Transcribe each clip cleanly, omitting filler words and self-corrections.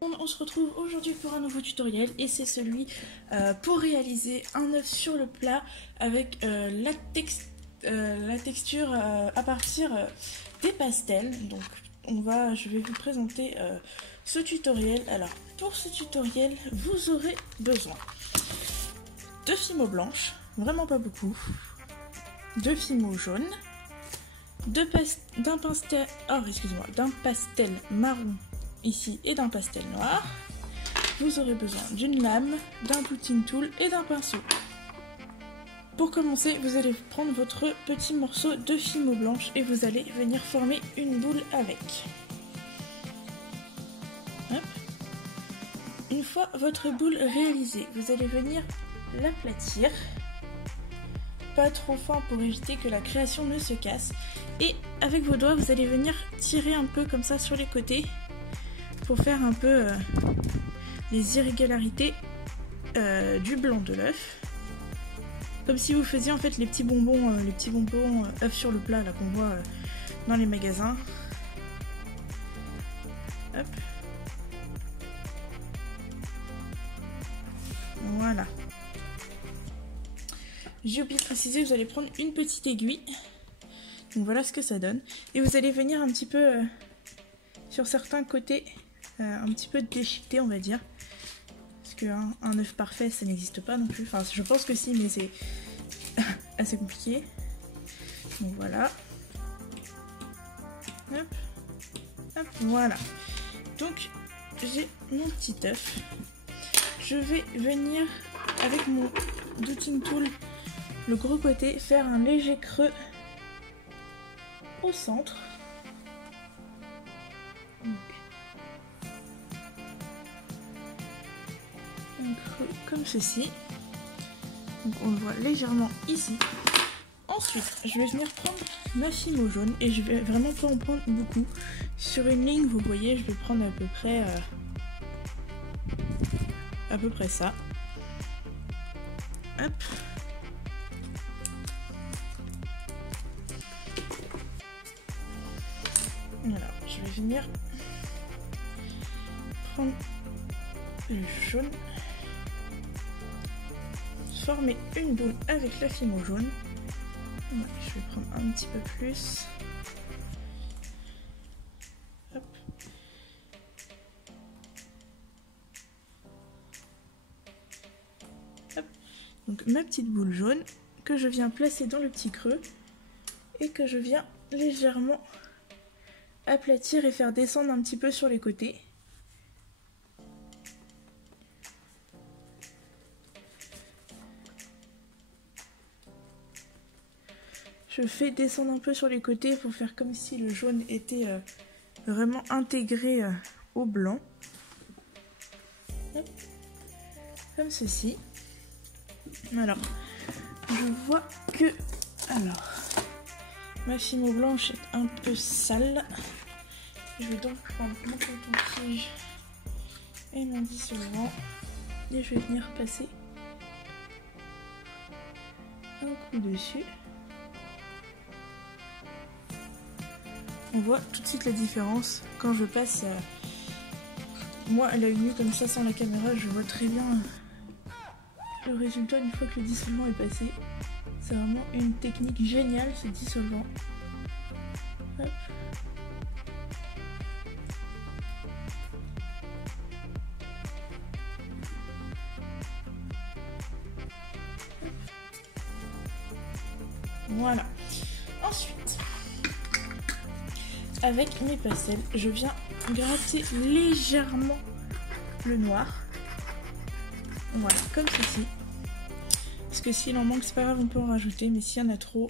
On se retrouve aujourd'hui pour un nouveau tutoriel et c'est celui pour réaliser un œuf sur le plat avec la texture à partir des pastels. Donc je vais vous présenter ce tutoriel. Alors pour ce tutoriel vous aurez besoin de fimo blanche, vraiment pas beaucoup, de fimo jaune, d'un pastel marron ici et d'un pastel noir. Vous aurez besoin d'une lame, d'un bouting tool et d'un pinceau. Pour commencer, vous allez prendre votre petit morceau de fimo blanche et vous allez venir former une boule avec. Hop. Une fois votre boule réalisée, vous allez venir l'aplatir, pas trop fort pour éviter que la création ne se casse, et avec vos doigts vous allez venir tirer un peu comme ça sur les côtés pour faire un peu les irrégularités du blanc de l'œuf, comme si vous faisiez en fait les petits bonbons œufs sur le plat là qu'on voit dans les magasins. Hop. Voilà. J'ai oublié de préciser, vous allez prendre une petite aiguille. Donc voilà ce que ça donne. Et vous allez venir un petit peu sur certains côtés, un petit peu déchiqueter on va dire. Parce qu'un œuf parfait ça n'existe pas non plus. Enfin je pense que si, mais c'est assez compliqué. Donc voilà. Hop. Hop, voilà. Donc j'ai mon petit œuf. Je vais venir avec mon bouting tool, le gros côté, faire un léger creux au centre. Donc, un creux comme ceci. Donc on le voit légèrement ici. Ensuite, je vais venir prendre ma fimo jaune et je vais vraiment pas en prendre beaucoup. Sur une ligne, vous voyez, je vais prendre à peu près ça. Hop. Alors, je vais venir prendre le jaune, former une boule avec la fimo jaune. Ouais, je vais prendre un petit peu plus. Hop. Hop. Donc ma petite boule jaune que je viens placer dans le petit creux et que je viens légèrement aplatir et faire descendre un petit peu sur les côtés. Je fais descendre un peu sur les côtés pour faire comme si le jaune était vraiment intégré au blanc. Hop. Comme ceci. Alors, je vois que ma fimo blanche est un peu sale. Je vais donc prendre mon coton-tige et mon dissolvant et je vais venir passer un coup dessus. On voit tout de suite la différence quand je passe. Moi, à l'œil nu comme ça sans la caméra, je vois très bien le résultat une fois que le dissolvant est passé. C'est vraiment une technique géniale ce dissolvant. Hop. Voilà. Ensuite, avec mes pastels, je viens gratter légèrement le noir. Voilà, comme ceci. Parce que s'il en manque, c'est pas grave, on peut en rajouter, mais s'il y en a trop,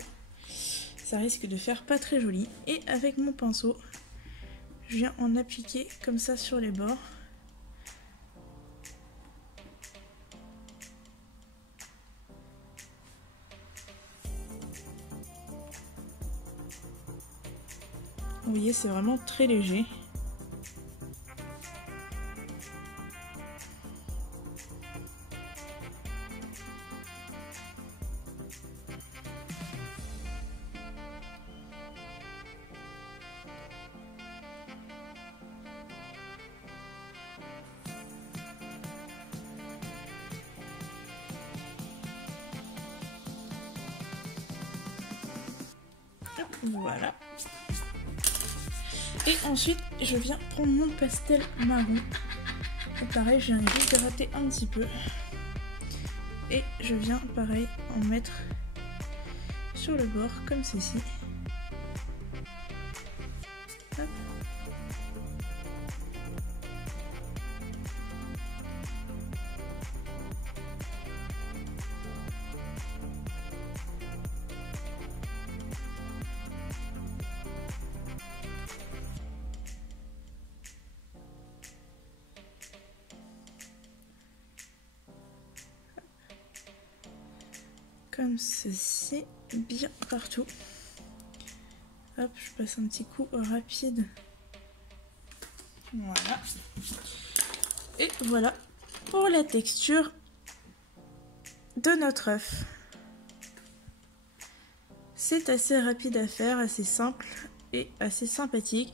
ça risque de faire pas très joli. Et avec mon pinceau, je viens en appliquer comme ça sur les bords. Vous voyez, c'est vraiment très léger. Voilà. Et ensuite, je viens prendre mon pastel marron. Et pareil, j'ai juste gratté un petit peu. Et je viens, pareil, en mettre sur le bord, comme ceci. Hop. Comme ceci, bien partout. Hop, je passe un petit coup rapide. Voilà. Et voilà pour la texture de notre œuf. C'est assez rapide à faire, assez simple et assez sympathique.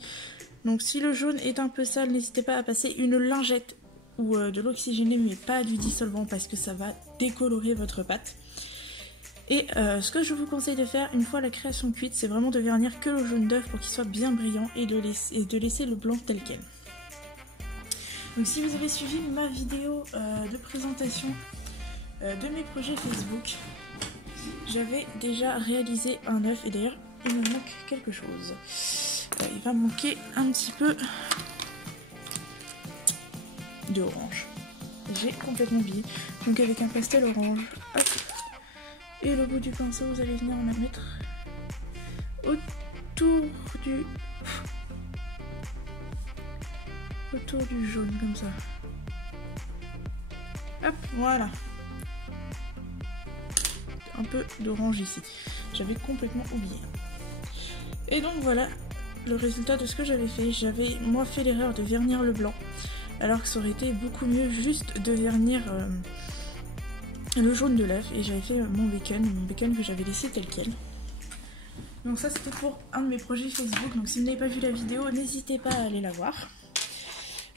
Donc si le jaune est un peu sale, n'hésitez pas à passer une lingette ou de l'oxygéné, mais pas du dissolvant parce que ça va décolorer votre pâte. Et ce que je vous conseille de faire une fois la création cuite, c'est vraiment de vernir que le jaune d'œuf pour qu'il soit bien brillant et de laisser le blanc tel quel. Donc si vous avez suivi ma vidéo de présentation de mes projets Facebook, j'avais déjà réalisé un œuf et d'ailleurs il me manque quelque chose. Il va manquer un petit peu d'orange. J'ai complètement oublié. Donc avec un pastel orange, hop. Et le bout du pinceau, vous allez venir en mettre autour du jaune, comme ça. Hop, voilà. Un peu d'orange ici. J'avais complètement oublié. Et donc voilà le résultat de ce que j'avais fait. J'avais, moi, fait l'erreur de vernir le blanc. Alors que ça aurait été beaucoup mieux juste de vernir... le jaune de l'œuf, et j'avais fait mon bacon que j'avais laissé tel quel. Donc ça c'était pour un de mes projets Facebook, donc si vous n'avez pas vu la vidéo, n'hésitez pas à aller la voir.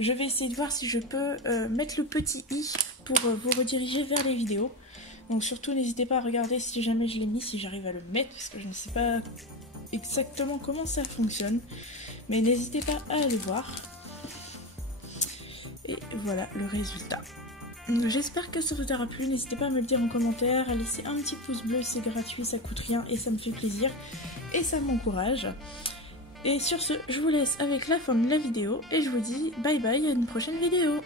Je vais essayer de voir si je peux mettre le petit i pour vous rediriger vers les vidéos. Donc surtout n'hésitez pas à regarder si jamais je l'ai mis, si j'arrive à le mettre, parce que je ne sais pas exactement comment ça fonctionne. Mais n'hésitez pas à aller voir. Et voilà le résultat. J'espère que ça vous aura plu, n'hésitez pas à me le dire en commentaire, à laisser un petit pouce bleu, c'est gratuit, ça coûte rien et ça me fait plaisir et ça m'encourage. Et sur ce, je vous laisse avec la fin de la vidéo et je vous dis bye bye à une prochaine vidéo.